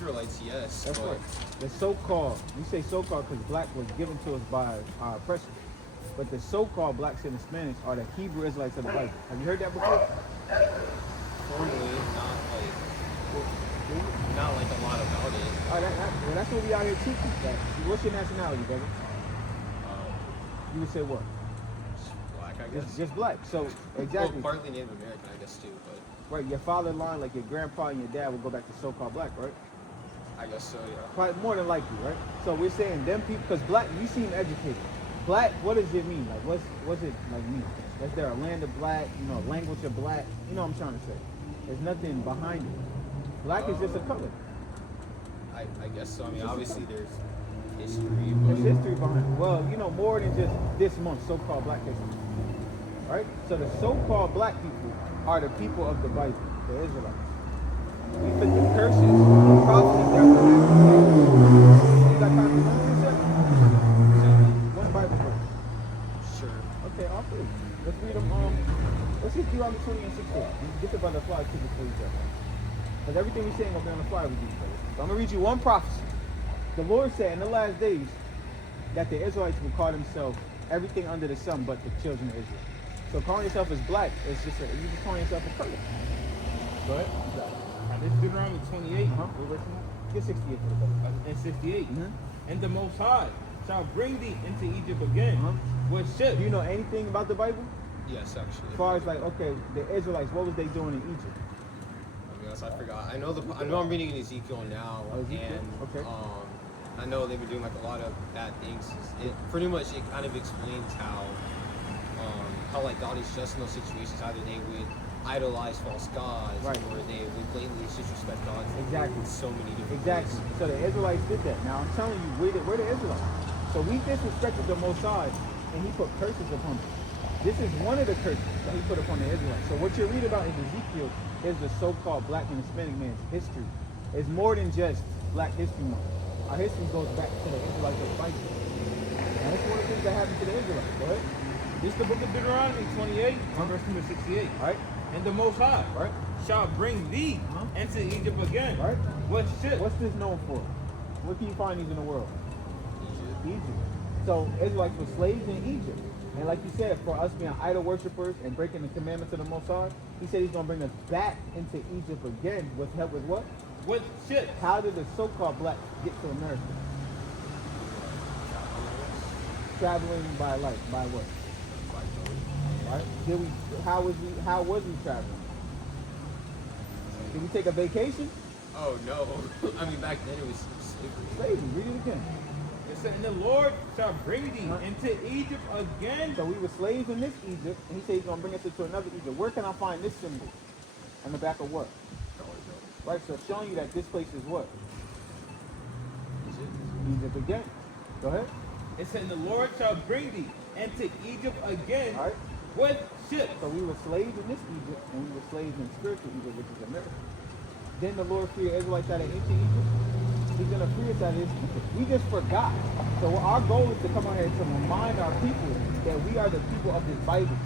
Israelites, yes. That's but right. The so-called, we say so-called because black was given to us by our oppressors. But the so-called blacks and Hispanics are the Hebrew Israelites of the Bible. Have you heard that before? formally, not like a lot about it. Well, that's what we out here teaching. That. What's your nationality, brother? You would say what? Black, I guess. Just black. So exactly. Well, partly Native American, I guess too, but Right. Your father line, like your grandpa and your dad, would go back to so-called black, right? I guess so, yeah. Probably more than likely, right? So we're saying them people, because black, you seem educated. Black, what does it mean? Like, what's it like mean? Is there a land of black? You know, a language of black? You know what I'm trying to say? There's nothing behind it. Black is just a color. I guess so. I mean, obviously there's history, There's but history behind it. Well, you know, more than just this month, so-called black history. Right? So the so-called black people are the people of the Bible, the Israelites. We put the curses, the prophecies that were you got time to one Bible verse. sure. Okay, all three. Let's read them. Let's just do on the 20 and 16. Get the brother fly too before you go. Because everything we're saying will be on the fly with these brothers. So I'm going to read you one prophecy. The Lord said in the last days that the Israelites will call themselves everything under the sun but the children of Israel. So calling yourself as black is just you're just calling yourself a color. Go ahead. This is Deuteronomy 28. What verse is that? Get 68 for the brother. And 68. Mm-hmm. And the Most High shall bring thee into Egypt again with ships. Do you know anything about the Bible? Yes, actually. As far as like, okay, the Israelites, what was they doing in Egypt? I guess I forgot. I know I'm reading in Ezekiel now, Ezekiel? and Okay. I know they've been doing like a lot of bad things. It pretty much it kind of explains how like God is just in those situations. Either they would idolize false gods, Right. or they would blatantly disrespect God. Exactly. In so many different Exactly. ways. So the Israelites did that. Now I'm telling you, we're the Israelites. So we disrespected the Most High, and He put curses upon us. This is one of the curses that He put upon the Israelites. So what you read about in Ezekiel is the so-called black and Hispanic man's history. It's more than just Black History Month. Our history goes back to the Israelites of the Bible. And that's one of the things that happened to the Israelites. Go ahead. This is the book of Deuteronomy 28, verse number 68. All right. And the Most High Right. shall bring thee into Egypt again. Right. With ships. What's this known for? What can you find these in the world? Egypt. Egypt. So Israelites were slaves in Egypt. And like you said, for us being idol worshippers and breaking the commandments of the Most High, He said He's going to bring us back into Egypt again with help with what? With ships. How did the so-called blacks get to America? Traveling by light. By what? Right? How was we traveling? Did we take a vacation? Oh no! I mean, back then it was slavery. Slavery. Read it again. It said, and the Lord shall bring thee into Egypt again. So we were slaves in this Egypt, and He said He's going to bring us into another Egypt. Where can I find this symbol? On the back of what? Right, so showing you that this place is what? Egypt again. Go ahead. It said, and the Lord shall bring thee into Egypt again All right. with ships. So we were slaves in this Egypt, and we were slaves in spiritual Egypt, which is America. Then the Lord freed the Israelites out of ancient Egypt. He's going to free us out of this Egypt. We just forgot. So our goal is to come out here to remind our people that we are the people of this Bible.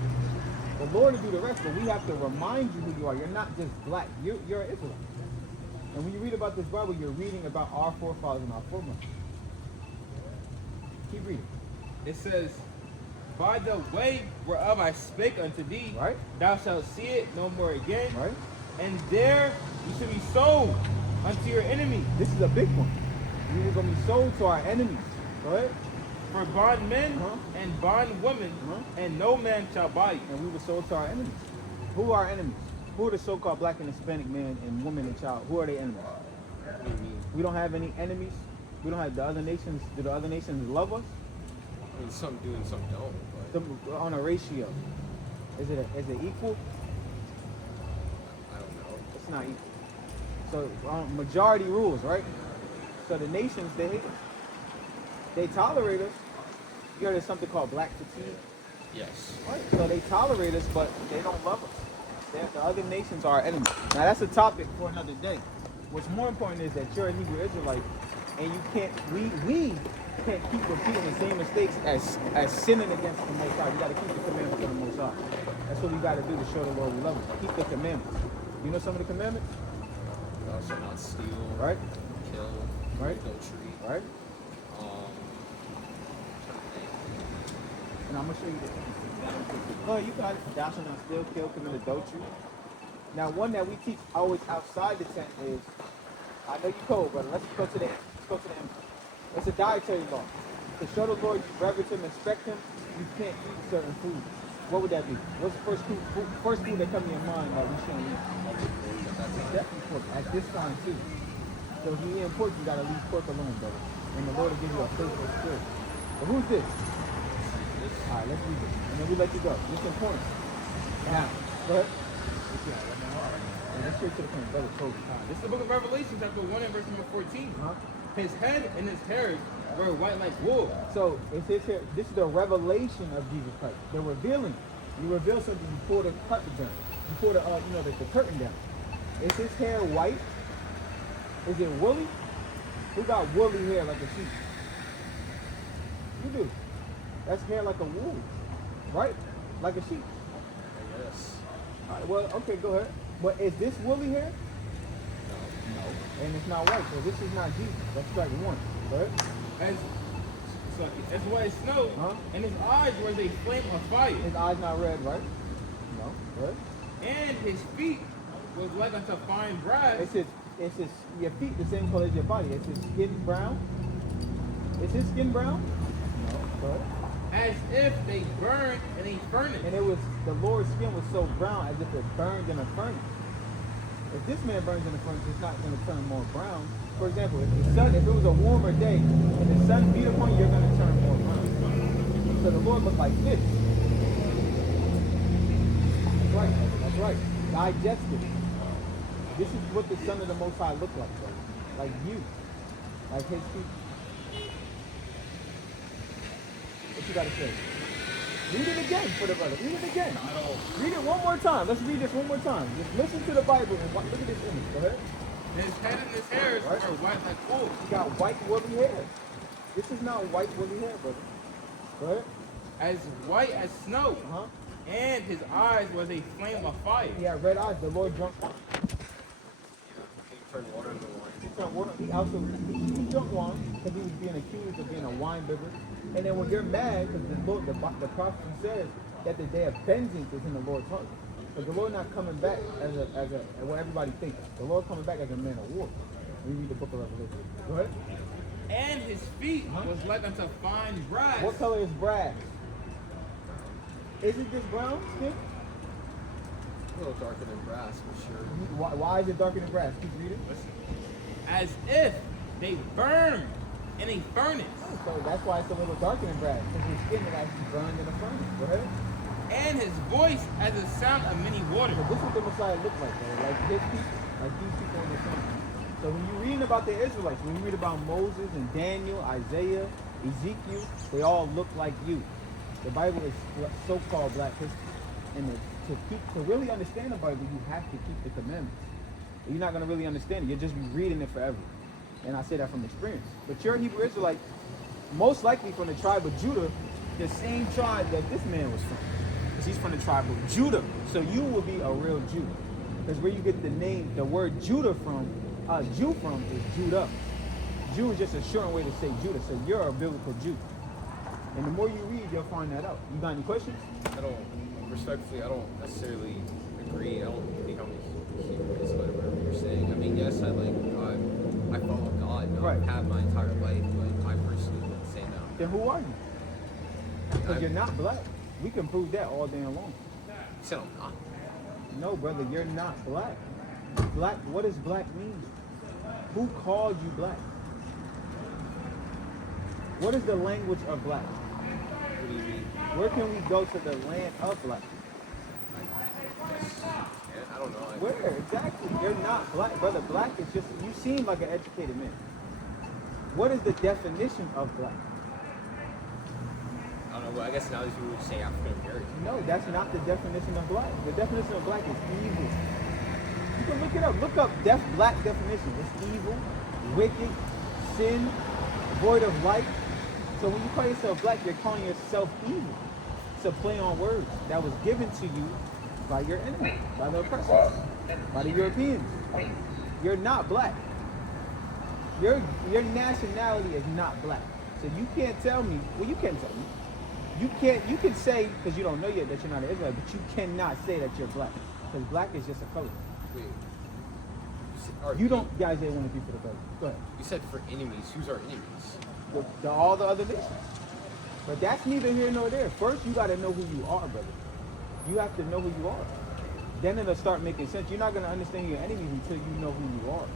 The Lord will do the rest, but we have to remind you who you are. You're not just black. You're an Israelite. And when you read about this Bible, you're reading about our forefathers and our foremothers. Keep reading. It says, by the way whereof I spake unto thee, Right. thou shalt see it no more again. Right? And there you shall be sold unto your enemy This is a big one. We're going to be sold to our enemies. Go ahead. for bondmen and bondwomen, and no man shall buy you. And we were sold to our enemies. Who are our enemies? Who are the so-called black and Hispanic man and woman and child? Who are they enemies? What do you mean? We don't have any enemies. We don't have the other nations. Do the other nations love us? I mean, some do and some don't. But On a ratio. Is it equal? I don't know. It's not equal. So majority rules, right? So the nations, they hate us. They tolerate us. You heard of something called black fatigue? Yes. Right. So they tolerate us, but they don't love us. The other nations are our enemies. Now that's a topic for another day. What's more important is that you're a Hebrew Israelite, and you can't. We can't keep repeating the same mistakes as sinning against the Most High. You got to keep the commandments of the Most High. That's what we got to do to show the Lord we love Him. Keep the commandments. You know some of the commandments, Thou shalt not steal. right? Right. adultery. Right? Um, trying to think. And I'm gonna show you this. No, you got it. Thou shalt not steal, kill, commit adultery. Now, one that we teach always outside the tent is, I know you cold, brother. Let's go to the end. It's a dietary law. To show the Lord you reverence him, respect him, you can't eat certain food. What would that be? What's the first food that comes to your mind that we shouldn't eat? Definitely pork. At this time too. So if you eat pork, you gotta leave pork alone, brother. And the Lord will give you a faithful spirit. But who's this? Alright, let's read it. And then we let you go. This is important. Now, go ahead. Let's straight to the point, brother. This is the book of Revelation, chapter 1 and verse number 14. Huh? His head and his hairs were white like wool. So it's his hair. This is the revelation of Jesus Christ. The revealing. You reveal something, you pull the curtain down. You pull the the curtain down. Is his hair white? Is it woolly? Who got woolly hair like a sheep? You do. That's hair like a wool, right? Like a sheep. I guess. All right, well, okay, go ahead. But is this woolly hair? No. And it's not white, so this is not Jesus. That's strike one. Go ahead. As white as snow, Huh? and his eyes were as a flame of fire, His eyes not red, right? No. Go ahead. and his feet was like unto fine brass. It's his your feet the same color as your body. Is his skin brown? Is his skin brown? No. Go ahead. As if they burned in a furnace. And it was the Lord's skin was so brown as if it burned in a furnace. If this man burns in a furnace, it's not going to turn more brown. For example, if it was a warmer day and the sun beat upon you, you're going to turn more brown. So the Lord looked like this. That's right. That's right. Digested. This is what the Son of the Most High looked like, brother. Like you. Like his feet. What you got to say? Read it again for the brother. Read it again. Read it one more time. Let's read this one more time. Just listen to the Bible and look at this image. Go ahead. His head and his hairs Right. were white like wool. He got white woolly hair. This is not white woolly hair, brother. Go ahead. As white as snow, Uh-huh. and his eyes was a flame of fire. He had red eyes. The Lord drunk wine. He turned water into wine. He drank water. He also he drunk wine because he was being accused of being a wine bibber. And then when you're mad, because the prophecy says that the day of vengeance is in the Lord's heart. Because the Lord not coming back as what everybody thinks. The Lord coming back as a man of war. We read the book of Revelation. Go ahead. And his feet Huh? was like unto fine brass. What color is brass? Isn't this brown skin? A little darker than brass, for sure. Why is it darker than brass? Keep reading. As if they burned in a furnace. So that's why it's a little darker than brass. Because his skin is actually burned in a furnace. Go ahead. And his voice as the sound of many waters. So this is what the Messiah looked like, though. Like his people, like these people in the sun. So when you're reading about the Israelites, when you read about Moses and Daniel, Isaiah, Ezekiel, they all look like you. The Bible is so-called black history. And to really understand the Bible, you have to keep the commandments. You're not going to really understand it. You'll just be reading it forever. And I say that from experience. But you're a Hebrew Israelite, most likely from the tribe of Judah, the same tribe that this man was from. Because he's from the tribe of Judah. So you will be a real Jew. Because where you get the name, the word Judah from, Jew from is Judah. Jew is just a short way to say Judah. So you're a biblical Jew. And the more you read, you'll find that out. You got any questions? Respectfully, I don't necessarily agree. I don't think I'm a Hebrew Israelite or whatever you're saying. I mean, yes, I follow God. And Right. I've had my entire life, but I personally wouldn't say no. Then who are you? Because you're not black. We can prove that all day long. You said I'm not. No, brother, you're not black. Black, what does black mean? Who called you black? What is the language of black? What do you mean? Where can we go to the land of black? I don't know. Where exactly? You're not black, brother. Black is just, you seem like an educated man. What is the definition of black? I don't know. Well, I guess nowadays we would say African American. No, that's not the definition of black. The definition of black is evil. You can look it up. Look up black definition. It's evil, wicked, sin, void of light. So when you call yourself black, you're calling yourself evil. It's a play on words that was given to you by your enemy, by the oppressors, by the Europeans. You're not black. Your nationality is not black. So you can't tell me. Well, you can tell me. You can't. You can say because you don't know yet that you're not an Israelite, but you cannot say that you're black because black is just a color. Wait. You don't. Guys, they want to be for the color. Go ahead. You said for enemies. Who's our enemies? All the other nations. But that's neither here nor there. First, you got to know who you are, brother. You have to know who you are. Then it'll start making sense. You're not going to understand your enemies until you know who you are.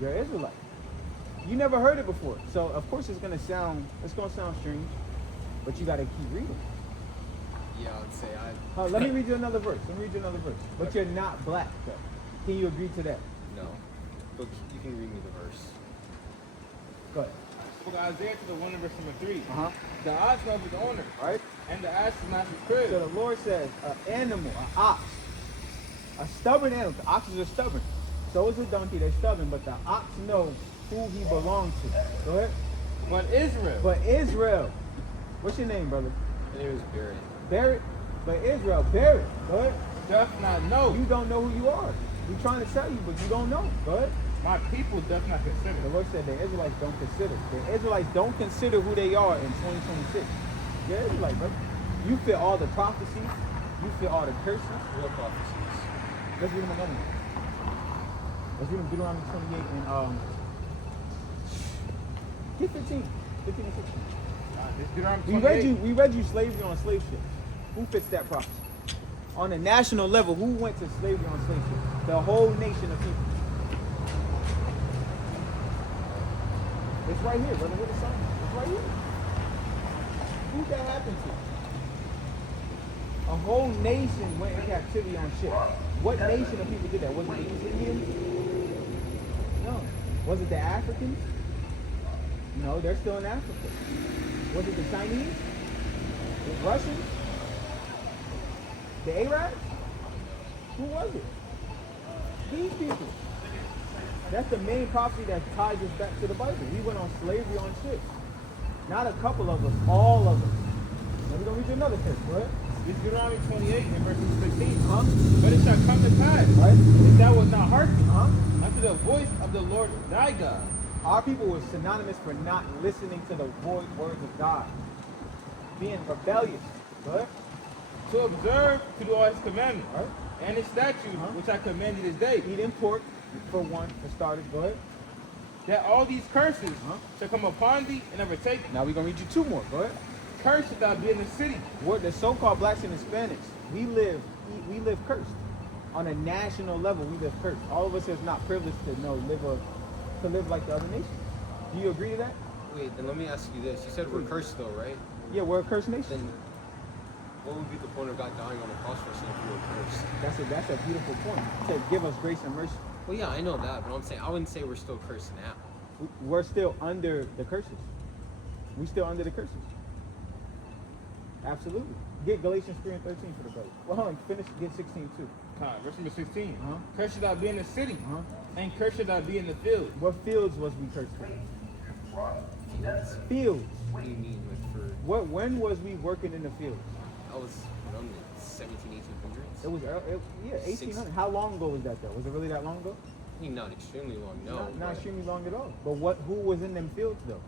You're an Israelite. You never heard it before. So, of course, it's going to sound strange. But you got to keep reading. Yeah, I would say Let me read you another verse. But you're not black, though. Can you agree to that? No. But you can read me the verse. Go ahead. Book of Isaiah to the 1 in verse number 3. Uh-huh. The ox knows his owner, All right? and the ass is not his crib. So the Lord says, an animal, an ox, a stubborn animal. The oxes are stubborn. So is the donkey. They're stubborn, but the ox knows who he belongs to. Go ahead. But Israel, What's your name, brother? My name is Barrett. Barrett. But Israel, Barrett. Go ahead. doth not know. You don't know who you are. We're trying to tell you, but you don't know. Go ahead. My people doth not consider. The Lord said the Israelites don't consider. The Israelites don't consider who they are in 2026. You're an Israelite, brother. You fit all the prophecies. You fit all the curses. Real prophecies. Let's read them another one. Let's read them Deuteronomy 28 and get 15. 15 and 16. This Deuteronomy 28. We read you slavery on slave ships. Who fits that prophecy? On a national level, who went to slavery on slave ships? The whole nation of people. It's right here, brother. What the sign? It's right here. Who that happened to? A whole nation went in captivity on ships. What nation of people did that? Was it the East Indians? No. Was it the Africans? No, they're still in Africa. Was it the Chinese? The Russians? The Arabs? Who was it? These people. That's the main prophecy that ties us back to the Bible. We went on slavery on ships. Not a couple of us, all of us. Now we're going to read you another text, go ahead. This Deuteronomy 28 and verse 16. Huh? But it shall come to pass, Right? if thou wilt not hearken Huh? unto the voice of the Lord thy God, Our people were synonymous for not listening to the voice words of God. Being rebellious. Go ahead. to observe to do all his commandments, Right? and his statutes, which I command you this day, Eating pork, for one, for starters. Go ahead. that all these curses Huh? shall come upon thee and overtake thee. Now we're going to read you two more. Go ahead. Cursed shalt thou be in the city, What the so-called blacks and Hispanics, we live cursed. On a national level, we live cursed. All of us is not privileged to live like the other nations. Do you agree to that? Wait, then let me ask you this. You said we're cursed though, right? Yeah, we're a cursed nation. Then what would be the point of God dying on the cross for us if we were cursed? That's a beautiful point. To give us grace and mercy. Well, yeah, I know that, but I'm saying I wouldn't say we're still cursed now. We're still under the curses. We still under the curses. Absolutely. Get Galatians 3 and 13 for the brother. Well, hold on. Finish. Get 16 too. verse number 16. Uh-huh. Cursed shalt thou be in the city, Uh-huh. and cursed shalt thou be in the field. What fields was we cursed for? Fields. What do you mean with for? When was we working in the fields? I was around the 17, 1800s. It was 1800. How long ago was that though? Was it really that long ago? I mean, not extremely long, no. Not but extremely long at all. But who was in them fields though?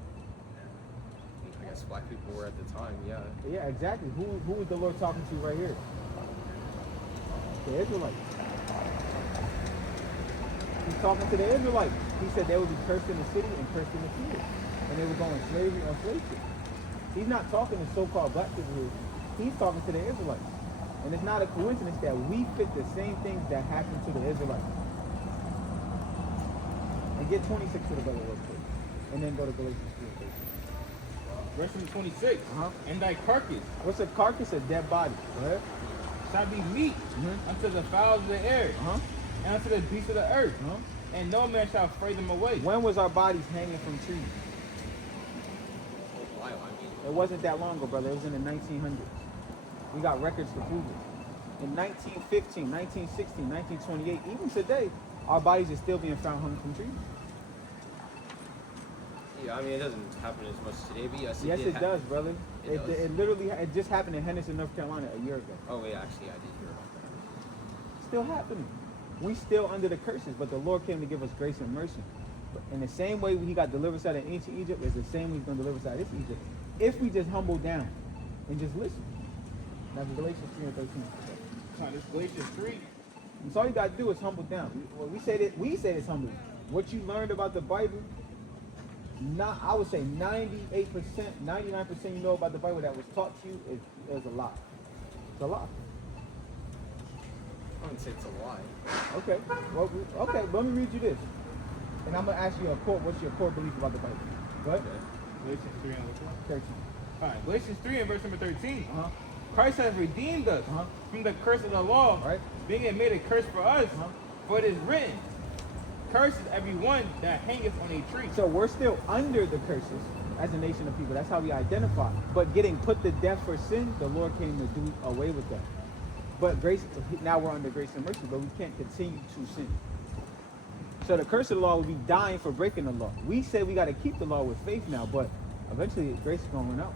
I guess black people were at the time, yeah. Yeah, exactly. Who was the Lord talking to right here? The Israelites. He's talking to the Israelites. He said they would be cursed in the city and cursed in the field. And they were going slavery on slave ships. He's not talking to so-called black people here. He's talking to the Israelites. And it's not a coincidence that we fit the same things that happened to the Israelites. And get 26 to the brother real quick. And then go to Galatians 3. Verse number 26. Uh-huh. And thy carcass What's a carcass? A dead body. Go ahead. shall be meat Mhm. unto the fowls of the air, Uh-huh. and unto the beasts of the earth, Uh-huh. and no man shall fray them away. When was our bodies hanging from trees? Why? I mean, It wasn't that long ago, brother. It was in the 1900s. We got records to prove it. In 1915, 1916, 1928, even today, our bodies are still being found hung from trees. yeah, I mean, it doesn't happen as much today, but yes, Yes, did it does, brother. It does. It literally, it just happened in Henderson, North Carolina a year ago. Oh, wait, actually, I did hear about that. Still happening. We still under the curses, but the Lord came to give us grace and mercy. But in the same way he got delivered out of ancient Egypt is the same way he's going to deliver us out of this Egypt. If we just humble down and just listen. That's Galatians 3 and 13. This Galatians 3. And so all you got to do is humble down. We say this humbly. What you learned about the Bible, I would say 98%, 99% you know about the Bible that was taught to you is a lie. It's a lie. I wouldn't say it's a lie. Okay. Well, okay, let me read you this. And I'm going to ask you what's your core belief about the Bible? What? Okay. Galatians 3 and 13. Alright, Galatians 3 and verse number 13. Uh-huh. Christ has redeemed us Uh-huh. from the curse of the law, Right. being made a curse for us. Uh-huh. For it is written, cursed is everyone that hangeth on a tree. So we're still under the curses as a nation of people. That's how we identify. But getting put to death for sin, the Lord came to do away with that. But grace, now we're under grace and mercy, but we can't continue to sin. So the curse of the law would be dying for breaking the law. We say we got to keep the law with faith now, but eventually grace is going to run out.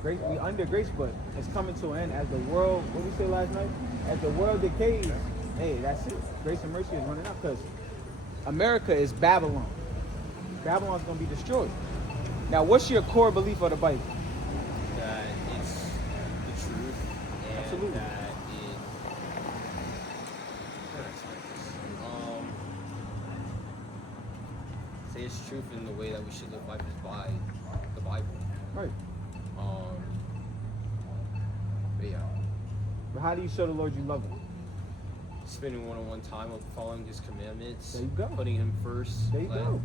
Grace, we under grace, but it's coming to an end as the world, what did we say last night? As the world decays, hey, that's it. Grace and mercy is running out because America is Babylon. Babylon's going to be destroyed. Now, what's your core belief of the Bible? That it's the truth and Absolutely. that it. How do I explain this? Say it's truth in the way that we should live life is by the Bible. Right. But yeah, But how do you show the Lord you love him? spending one-on-one time with following His commandments, There you go. putting Him first, There you go.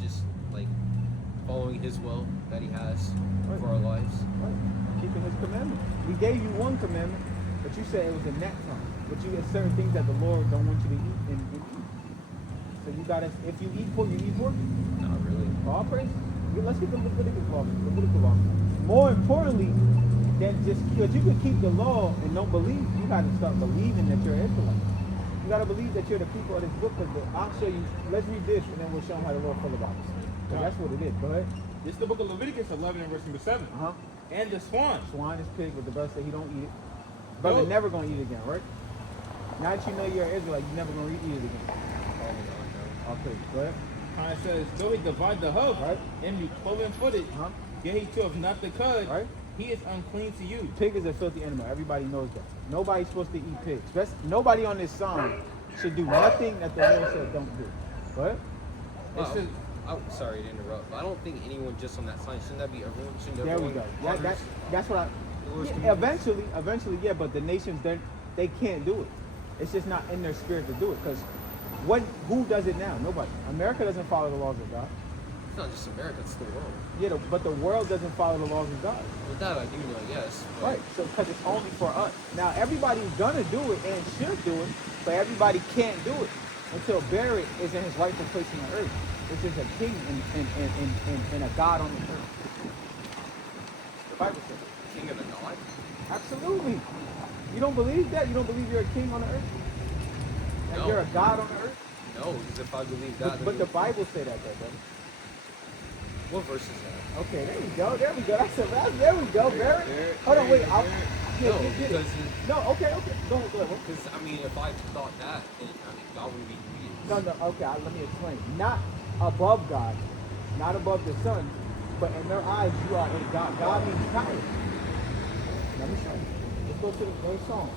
Just like following His will that He has Right. for our lives. Right. Keeping his commandment. We gave you one commandment, but you said it was a next time. But you get certain things that the Lord don't want you to eat and eat. So you gotta, if you eat pork, you eat pork. Not really. All praise. Let's get the Leviticus law. More importantly than just, because you can keep the law and don't believe, you got to start believing that you're an Israelite. You got to believe that you're the people of this book. Because I'll show you. Let's read this, and then we'll show them how the Lord feel about us. So that's what it is. Go ahead. This is the book of Leviticus 11 and verse number 7. Uh huh. And the swan. Swine is pig, but the brother said he don't eat it. Brother Goat. never gonna eat it again, right? Now that you know you're an Israelite, you never gonna eat it again. Probably not. No. Okay, go ahead. It says, though he divide the hoof Right. and be cloven footed, Uh-huh. yet he cheweth not the cud, Right. he is unclean to you. Pig is a filthy animal. Everybody knows that. Nobody's supposed to eat pigs. Nobody on this sign should do nothing that the Lord said don't do. Go ahead. It says, I'm sorry to interrupt, but I don't think anyone just on that sign. Shouldn't that be everyone? Shouldn't There we everyone go. honors That's what I. the Lord's Yeah, commandments? eventually, yeah. But the nations, they can't do it. It's just not in their spirit to do it. Because who does it now? Nobody. America doesn't follow the laws of God. It's not just America; it's the world. Yeah, but the world doesn't follow the laws of God. With that, I do know, yes. but- Right. So because it's only for us. Now everybody's gonna do it and should do it, but everybody can't do it until Barrett is in his rightful place on the earth, which is a king and a god on the earth. The Bible says. King of the God. Absolutely. You don't believe that? You don't believe you're a king on the earth? That No. you're a god on the earth? No, because if I believe that, But the then Bible say that though, brother. what verse is that? Okay, there we go. There we go. There we go, Barrett. Hold on, wait. No, Get it. because No, okay. Go ahead. I mean, if I thought that, then I mean, God wouldn't be who He is. No, okay, let me explain. Not above God, not above the Son, but in their eyes, you are a God. God means power. Let me show you. Let's go to the first song.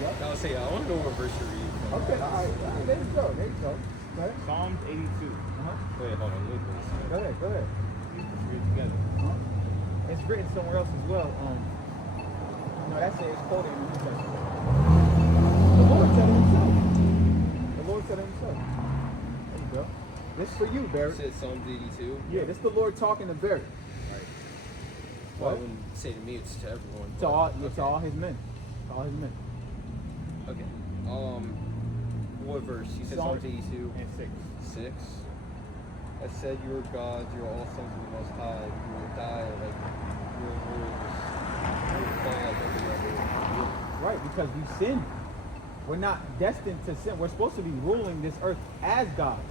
Yep. I would say, I want to know what verse you're reading. Okay, all right, there you go. Go ahead. Psalms 82. Uh-huh. Wait, hold on. Let me Go ahead. Let's read it together. Uh-huh. It's written somewhere else as well. No, that's it. It's quoted in the New Testament. The Lord said it himself. The Lord said it himself. There you go. This is for you, It Barrett. says Psalms 82. Yeah, this is the Lord talking to Barrett. Well, I What? wouldn't say to me, it's to everyone. To but- all, okay. to all his men. To all his men. Okay. What verse? You said Psalm- Psalms 82. And 6. 6. I said you are gods, you are all sons of the Most High. You will die like your words. You will fall like every other. Right, because we sin. We're not destined to sin. We're supposed to be ruling this earth as gods.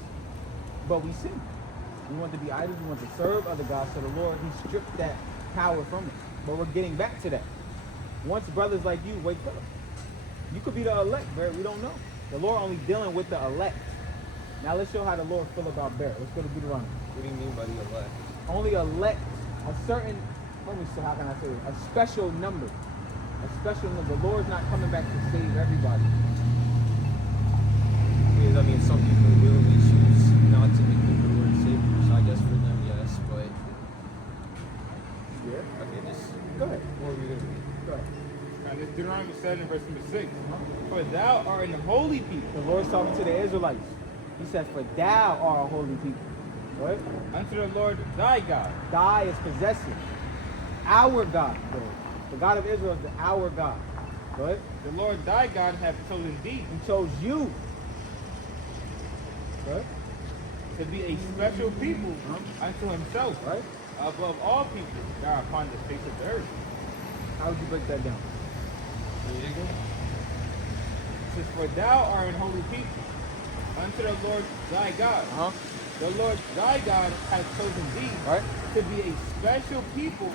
But we sin. We want to be idols. We want to serve other gods. So the Lord, He stripped that power from us. But we're getting back to that. Once brothers like you wake up, you could be the elect, Barry. We don't know. The Lord only dealing with the elect. Now let's show how the Lord feel about Bear. Let's go to Deuteronomy. What do you mean by the elect? Only elect a certain, let me see, how can I say it? A special number. A special number. The Lord's not coming back to save everybody. Because, I mean, some people willingly choose not to make the Lord Savior, so I guess for them, yes, but... Yeah. Okay, just... Go ahead. What are we going to read? Go ahead. And it's Deuteronomy 7, verse number 6. For thou art an holy people The Lord's talking to the Israelites. He says, for thou art a holy people. Right? unto the Lord thy God. Thy is possessive. Our God. Right? The God of Israel is our God. Right? The Lord thy God hath chosen thee He chose you. Right? to be a special people unto himself, Right? above all people that are upon the face of the earth. How would you break that down? Read it again? It says, for thou art an holy people unto the Lord thy God. Uh-huh. The Lord thy God hath chosen thee Right? to be a special people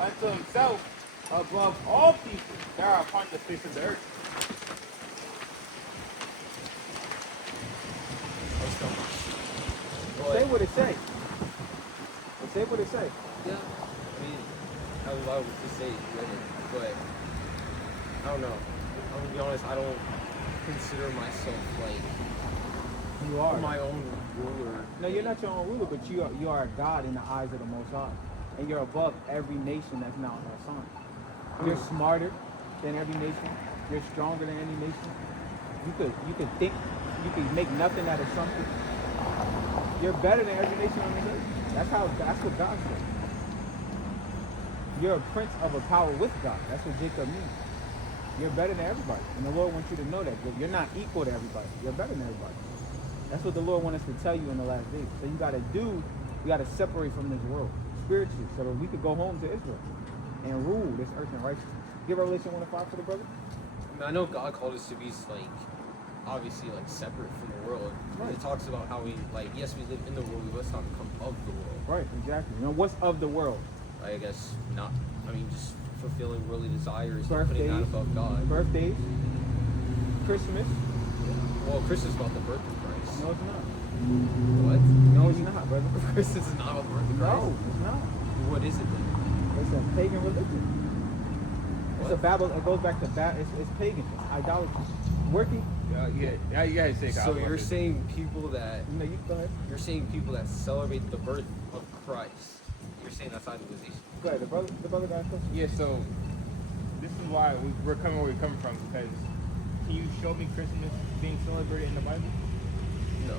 unto himself above all people that are upon the face of the earth. That's so much. Say what it say. Say what it say. Yeah. I mean, I was allowed to say it, but I don't know. I'm gonna be honest, I don't consider myself like You are. my own ruler. No, you're not your own ruler, but you are a God in the eyes of the Most High. And you're above every nation that's now in our son. You're smarter than every nation. You're stronger than any nation. You could think, you could make nothing out of something. You're better than every nation on the earth. That's what God said. You're a prince of a power with God. That's what Jacob means. You're better than everybody. And the Lord wants you to know that. You're not equal to everybody. You're better than everybody. That's what the Lord wants us to tell you in the last days. So we gotta separate from this world spiritually so that we could go home to Israel and rule this earth in righteousness. Give Revelation 1:5 for the brother. I mean, I know God called us to be like, obviously, like separate from the world. Right. It talks about how we, like, yes, we live in the world, we must not become of the world. Right, exactly. You know, what's of the world? I guess not. I mean, just fulfilling worldly desires and putting Birthdays. that above God. Birthdays. Christmas. Well, Christmas is about the birth of Christ. No, it's not. What? No, it's not, brother. Christmas is not about the birth of Christ. No, it's not. What is it then? It's a pagan religion. It's a What? Babel. It goes back to it's pagan. It's idolatry. Working. Yeah, you guys say So you're saying people that You know, you go ahead. that celebrate the birth of Christ. You're saying that's idolization. Go ahead. The brother got a question. Yeah, so this is why we're coming where we're coming from, because can you show me Christmas being celebrated in the Bible? No.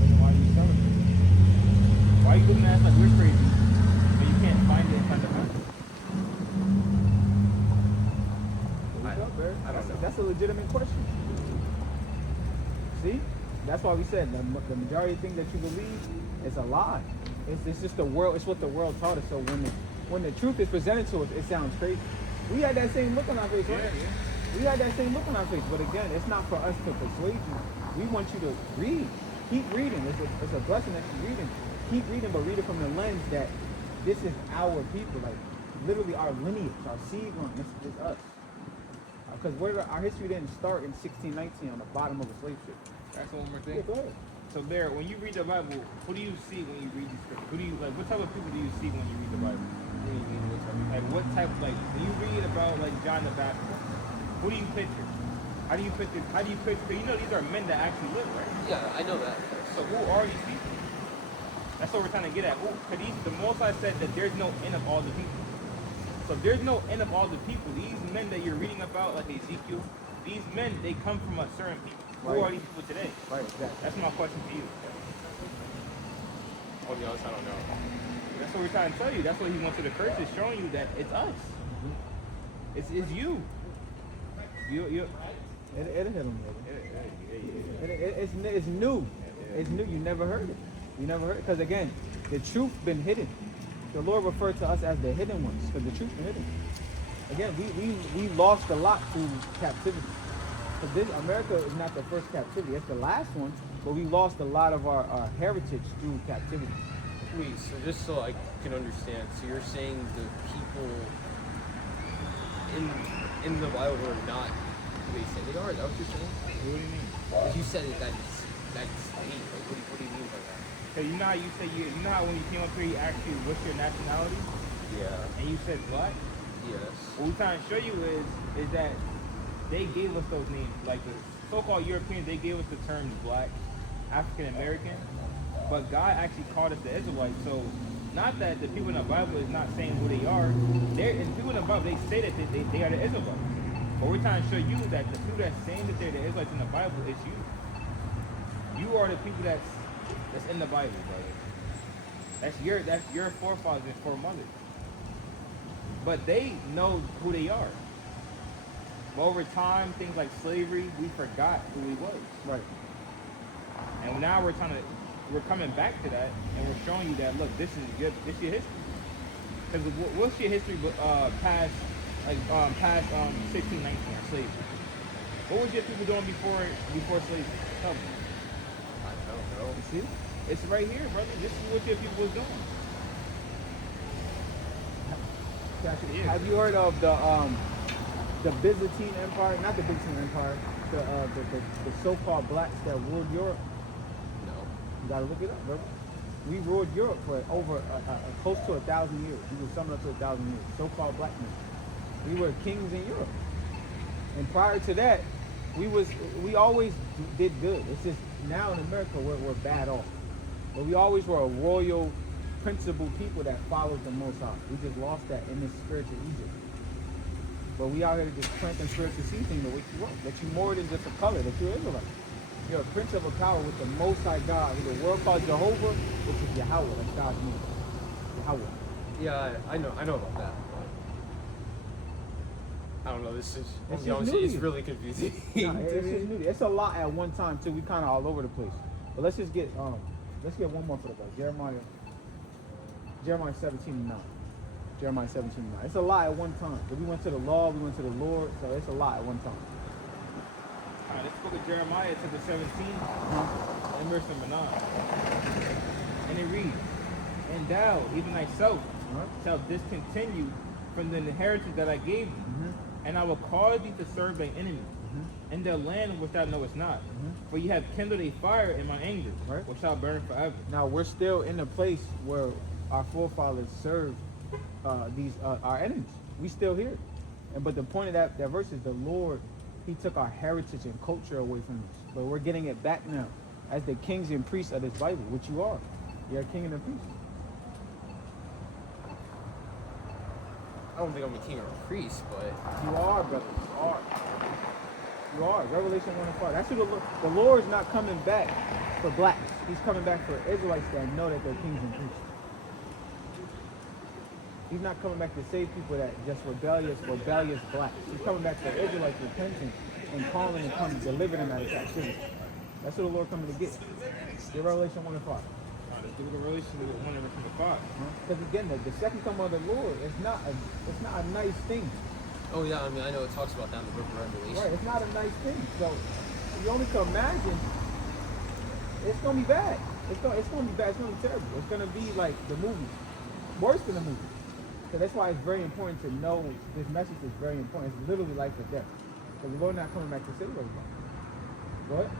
Then why are you celebrating? Why are you looking at us like we're crazy, but you can't find it inside the Bible? What's up, Barry? I don't know. That's a legitimate question. See? That's why we said the majority of things that you believe is a lie. It's just the world. It's what the world taught us. So when the truth is presented to us, it sounds crazy. We had that same look on our face, right? We had that same look on our face. But again, it's not for us to persuade you. We want you to read. Keep reading. It's a blessing that you're reading. Keep reading, but read it from the lens that this is our people. Like, literally our lineage, our seed line. This is us. Because our history didn't start in 1619 on the bottom of a slave ship. That's one more Yeah, thing. go ahead. So there, when you read the Bible, who do you see when you read the scripture? Who do you like? What type of people do you see when you read the Bible? What do you mean? What type of- Like what type? Like when you read about like John the Baptist, who do you picture? How do you picture? Because you know these are men that actually live, right? Yeah, I know that. So who are these people? That's what we're trying to get at. Because the Most High said that there's no end of all the people. So if there's no end of all the people, these men that you're reading about, like Ezekiel, these men, they come from a certain people. Who Right. are these people today? Right, exactly. That's my question to you. I'll be honest, I don't know. That's what we're trying to tell you. That's what he wants you to curse, is showing you that it's us. It's you. You. It hit him, brother. It's new. It's new. You never heard it. You never heard it. Because again, the truth been hidden. The Lord referred to us as the hidden ones because the truth been hidden. Again, we lost a lot through captivity. Because America is not the first captivity. It's the last one. But we lost a lot of our heritage through captivity. Wait, so just so I can understand, so you're saying the people in the Bible are not who they say they are? Is that what you're saying? What do you mean? Because you said it that that state? Like, what do you mean by that? So you know how you say you know how when you came up here, he asked you what's your nationality, Yeah. and you said black. Yes. What we're trying to show you is that they gave us those names, like the so-called Europeans. They gave us the terms black, African American, but God actually called us the Israelites. So not that the people in the Bible is not saying who they are. And people in the Bible, they say that they are the Israelites. But we're trying to show you that the people that's saying that they're the Israelites in the Bible is you. You are the people that's in the Bible, brother. That's your forefathers and foremothers. But they know who they are. But over time, things like slavery, we forgot who we was. Right. And now we're coming back to that, and we're showing you that look, this is your history. Because what's your history past 1619 slavery? What was your people doing before slavery? Tell me. I don't know. You see? It's right here, brother. This is what your people was doing. Gotcha. Yeah. Have you heard of the Byzantine Empire? Not the Byzantine Empire. The so-called blacks that ruled Europe. No. You gotta look it up, bro. We ruled Europe for over close to 1,000 years. We were summing up to 1,000 years. So-called black men. We were kings in Europe. And prior to that, we always did good. It's just now in America we're bad off. But we always were a royal, principled people that followed the Most High. We just lost that in this spiritual Egypt. But we out here to just plant and spiritual seed thing to wake you up. That you more than just a color, that you're Israelite. You're a prince of a power with the Most High God, who the world calls Jehovah, which is Yahweh. That's God's name. Yahweh. Yeah, I know about that. But I don't know. This is It's to be honest, just new to it's you. really confusing. No, it's just new. It's a lot at one time too. We kind of all over the place. But let's just get one more for the guys. Jeremiah 17:9. Jeremiah 17:9. It's a lot at one time. But we went to the law, we went to the Lord, so it's a lot at one time. All right, let's go to Jeremiah chapter 17, and verse number 9. And it reads, "And thou, even thyself, shalt discontinue from the inheritance that I gave thee, and I will cause thee to serve thy enemy, in the land which thou knowest not. For ye have kindled a fire in my anger, Right. which shall burn forever." Now we're still in the place where our forefathers served our enemies. We still here. But the point of that verse is the Lord, He took our heritage and culture away from us. But we're getting it back now as the kings and priests of this Bible, which you are. You're a king and a priest. I don't think I'm a king or a priest, but You are, brother. You are. You are. Revelation 1:5. That's who the Lord's not coming back for blacks. He's coming back for Israelites that know that they're kings and priests. He's not coming back to save people that just rebellious blacks. He's coming back for Israelites repenting and calling and coming to deliver them out of captivity. That's who the Lord coming to get. Get Revelation 1:5. All right, let's do the relation with 1 and verse number 5. Because again, the second coming of the Lord is not a nice thing. oh yeah, I mean I know it talks about that in the book of Revelation. Right, it's not a nice thing. So you only can imagine it's gonna be bad. It's gonna be bad, it's gonna be terrible. It's gonna be like the movie. Worse than the movie. So that's why it's very important to know this message is very important. It's literally life or death. Because the Lord not coming back to save everybody. Go ahead.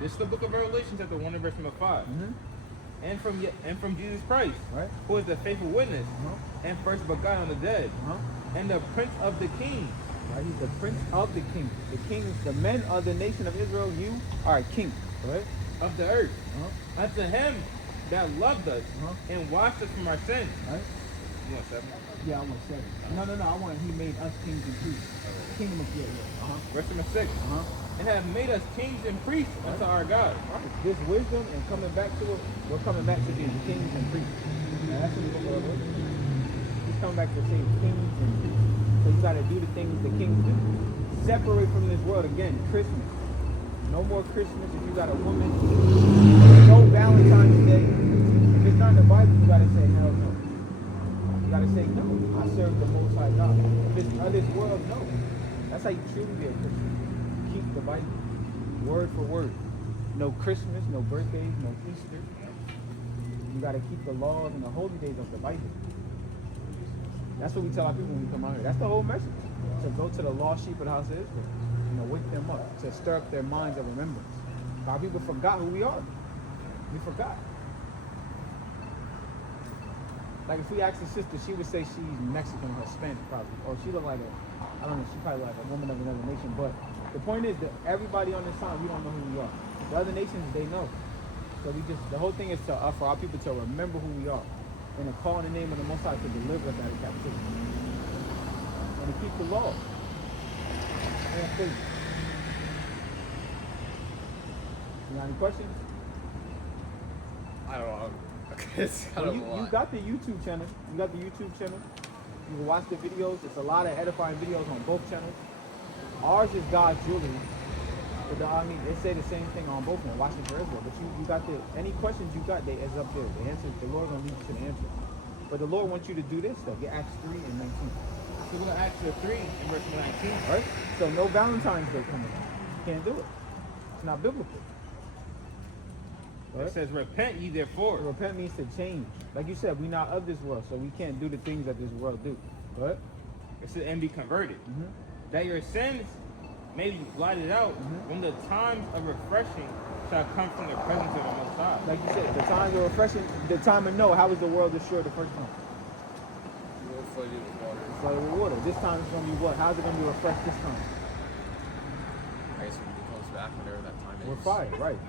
This is the book of Revelation, chapter 1 and verse number 5. And from Jesus Christ, Right. who is the faithful witness, Uh-huh. and first begotten of the dead, Uh-huh. and the prince of the kings. Right? He's the prince of the kings. The kings, the men of the nation of Israel, you are a king. Right? Of the earth, Uh-huh. unto him that loved us Uh-huh. and washed us from our sins. Right? You want 7? Yeah, I want 7. No. I want he made us kings and priests. Kingdom of yeah. Uh-huh. Verse number 6. Uh-huh. And have made us kings and priests unto our God. This wisdom and coming back to it, we're coming back to being kings and priests. Now that's what we're going to do. He's coming back to say kings and priests. So you got to do the things the kings do. Separate from this world again. Christmas. No more Christmas if you got a woman. No Valentine's Day. If it's not in the Bible, you got to say hell no. You got to say no. I serve the Most High God. If it's of this world, no. That's how you truly be a Christian. Keep the Bible, word for word. No Christmas, no birthdays, no Easter. You got to keep the laws and the holy days of the Bible. That's what we tell our people when we come out here. That's the whole message. To go to the lost sheep of the house of Israel. Wake them up. To stir up their minds of remembrance. Our people forgot who we are. We forgot. Like if we asked the sister, she would say she's Mexican or Hispanic probably. Or she look like I don't know, she probably like a woman of another nation. But the point is that everybody on this side, we don't know who we are. The other nations, they know. So the whole thing is for our people to remember who we are. And to call in the name of the Most High to deliver us out of captivity. And to keep the law. And faith. You got any questions? I don't know. It's kind of a lot. You got the YouTube channel. You got the YouTube channel. You can watch the videos. It's a lot of edifying videos on both channels. Ours is God's jewelry. But I mean, they say the same thing on both of them. Watch it for Israel. But you got any questions you got, they is up there. The answer, the Lord gonna lead you to the answer. But the Lord wants you to do this though. Get Acts 3 and 19. So we're gonna Acts 3 and verse 19. Right? So no Valentine's Day coming up. You can't do it. It's not biblical. Right? It says, repent ye therefore. Repent means to change. Like you said, we're not of this world, so we can't do the things that this world do. Right? It says, and be converted. Mm-hmm. That your sins may be blotted out when the times of refreshing shall come from the presence of the Most High. Like you said, the times of refreshing, the time of Noah, how was the world destroyed the first time? You were flooded with water. Flooded with water. This time it's going to be what? How's it going to be refreshed this time? I guess when he comes back, whenever that time is. With fire, right.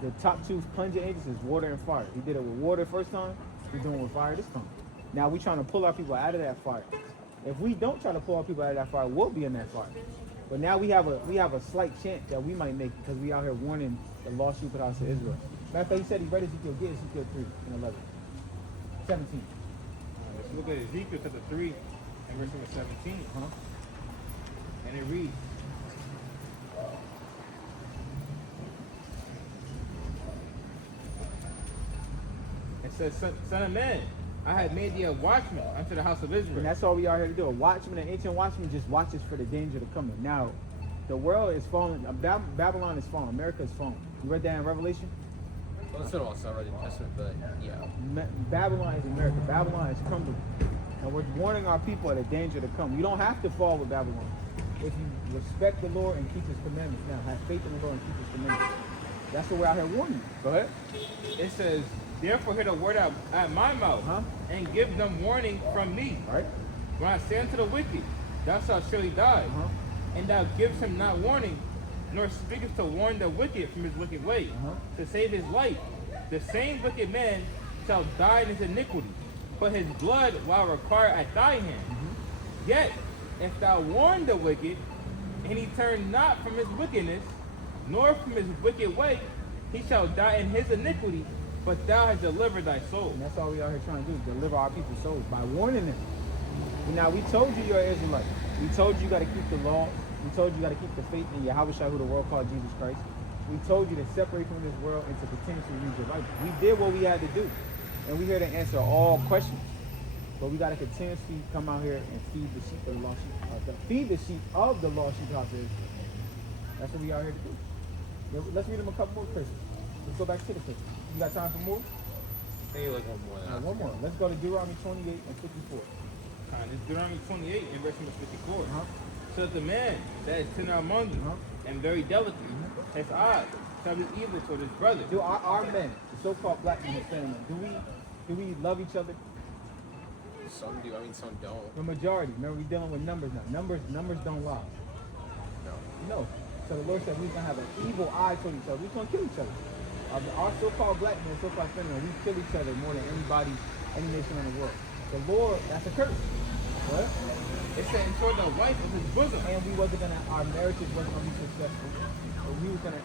The top two plunging agents is water and fire. He did it with water first time, he's doing it with fire this time. Now we're trying to pull our people out of that fire. If we don't try to pull our people out of that fire, we'll be in that fire. But now we have a slight chance that we might make because we out here warning the lost sheep of the house of Israel. Matter of fact, he said he read Ezekiel, get Ezekiel 3 and 11. 17. Let's look at Ezekiel chapter 3 and verse number 17. And it reads, it says, son of man, I have made thee a watchman unto the house of Israel. And that's all we are here to do. A watchman, an ancient watchman, just watches for the danger to come. Now, the world is falling. Babylon is falling. America is falling. You read that in Revelation? Well, it's been a while since I read the New Testament, but yeah. Babylon is America. Babylon is crumbling. And we're warning our people of the danger to come. You don't have to fall with Babylon. If you respect the Lord and keep his commandments. Now, have faith in the Lord and keep his commandments. That's what we're out here warning you. Go ahead. It says, therefore hear the word out at my mouth, and give them warning from me. All right. When I say unto the wicked, thou shalt surely die, and thou givest him not warning, nor speakest to warn the wicked from his wicked way, to save his life, the same wicked man shall die in his iniquity, but his blood while required at thy hand. Yet, if thou warn the wicked, and he turn not from his wickedness, nor from his wicked way, he shall die in his iniquity, but thou hast delivered thy soul. And that's all we out here trying to do, is deliver our people's souls by warning them. Now, we told you you're an Israelite. We told you got to keep the law. We told you got to keep the faith in Yahweh Shai, who the world called Jesus Christ. We told you to separate from this world and to continuously read your Bible. We did what we had to do. And we're here to answer all questions. But we got to continuously come out here and feed the sheep of the lost sheep. Feed the sheep of the lost sheep house of Israel. That's what we out here to do. Let's read them a couple more verses. Let's go back to the verses. You got time for more? Maybe like one more. One more. Let's go to Deuteronomy 28 and 54. It's Deuteronomy 28 and verse number 54. So that the man that is tender among you and very delicate, his eyes shall be evil toward his brother. Do our men, the so-called black men, Hispanic men, do we love each other? Some do. I mean, some don't. The majority. Remember, we're dealing with numbers now. Numbers don't lie. No. So the Lord said we're gonna have an evil eye toward each other. We're gonna kill each other. Our so-called black men, so-called Hispanic men, we kill each other more than anybody, any nation in the world. The Lord, that's a curse. What? It said, and toward the wife of his bosom. And we wasn't gonna, our marriages wasn't gonna be successful. But we was gonna,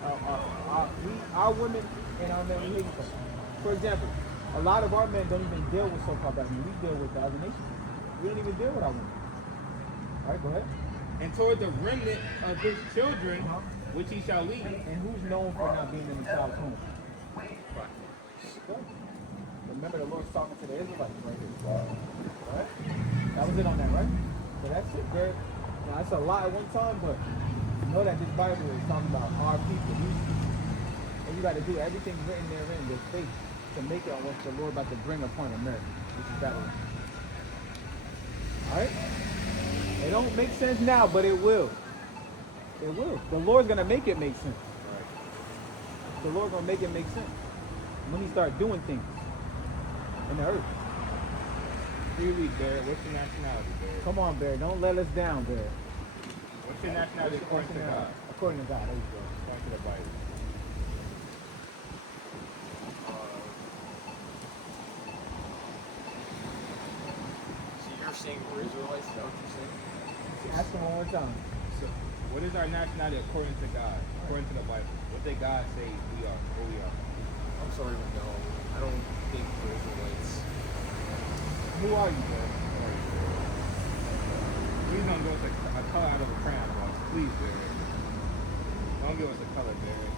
our women and our men, we hate each other. For example, a lot of our men don't even deal with so-called black men. We deal with the other nations. We don't even deal with our women. All right, go ahead. And toward the remnant of his children, which he shall lead. And who's known for not being in the child's home? Remember, the Lord's talking to the Israelites right here. Right? That was it on that, right? So that's it, Greg. Now, that's a lot at one time, but know that this Bible is talking about our people, these people. And you got to do everything written therein with faith to make it on what the Lord about to bring upon America, which is Babylon. All right? It don't make sense now, but it will. It will. The Lord's going to make it make sense. the Lord gonna make it make sense when He start doing things in the earth. Read, Barrett. What's your nationality, Barrett? Come on, Barry. Don't let us down, Barry. What's your nationality according to God? According to God. There you go. According to the Bible. So you're saying we're Israelites? Is that what you're saying? Ask him one more time. So, what is our nationality according to God? According to the Bible. What did God say we are? Who we are? I'm sorry, but no. I don't think we're Israelites. Who are you, Barry? Please don't give us a color out of a crayon box. Please, Barry. Don't give us a color, Barry.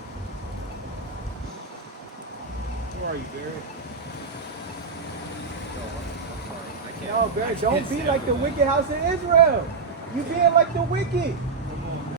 Who are you, Barry? No, I'm sorry. I can't. No, Barry, I don't can't be stand like for the that. wicked house of Israel. You being like the wicked.